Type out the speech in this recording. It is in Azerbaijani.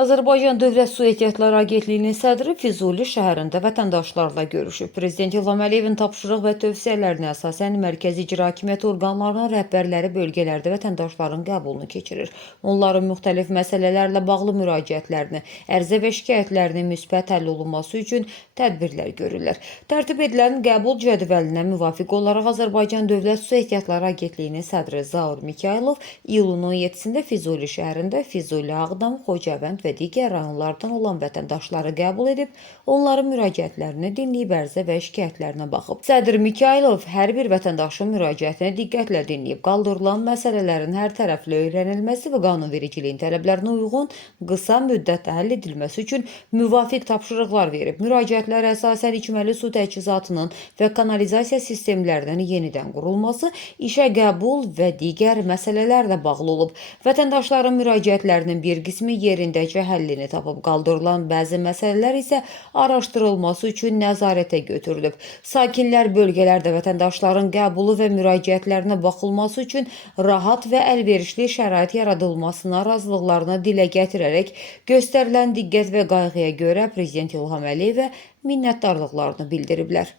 Azərbaycan Dövlət Su Ehtiyatları Agentliyinin sədri Füzuli şəhərində vətəndaşlarla görüşüb. Prezident İlham Əliyevin tapşırıq və tövsiyələrinə əsasən Mərkəzi İcra Hakimiyyəti orqanlarının rəhbərləri bölgələrdə vətəndaşların qəbulunu keçirir. Onların müxtəlif məsələlərlə bağlı müraciətlərini, ərizə və şikayətlərinin müsbət həll olunması üçün tədbirlər görürlər. Tərtib edilən qəbul cədvəlinə müvafiq olaraq Azərbaycan Dövlət Su Ehtiyatları Agentliyinin sədri Zaur Mikailov iyulun 17-də Füzuli şəhərində Füzuli, Ağdam, Xocavənd və digər rayonlardan olan vətəndaşları qəbul edib, onların müraciətlərini dinləyib, ərizə və şikayətlərinə baxıb. Sədr Mikailov hər bir vətəndaşın müraciətini diqqətlə dinləyib, qaldırılan məsələlərin hər tərəfli öyrənilməsi və qanunvericiliyin tələblərinə uyğun qısa müddətdə həll edilməsi üçün müvafiq tapşırıqlar verib. Müraciətlərə əsasən içməli su təchizatının və kanalizasiya sistemlərinin yenidən qurulması, işə qəbul və digər məsələlərlə bağlı olub. Vətəndaşların müraciətlərinin bir qismi yerindəcə həllini tapıb, qaldırılan bəzi məsələlər isə araşdırılması üçün nəzarətə götürülüb. Sakinlər bölgələrdə vətəndaşların qəbulu və müraciətlərinə baxılması üçün rahat və əlverişli şərait yaradılmasına razılıqlarını dilə gətirərək göstərilən diqqət və qayğıya görə Prezident İlham Əliyevə minnətdarlıqlarını bildiriblər.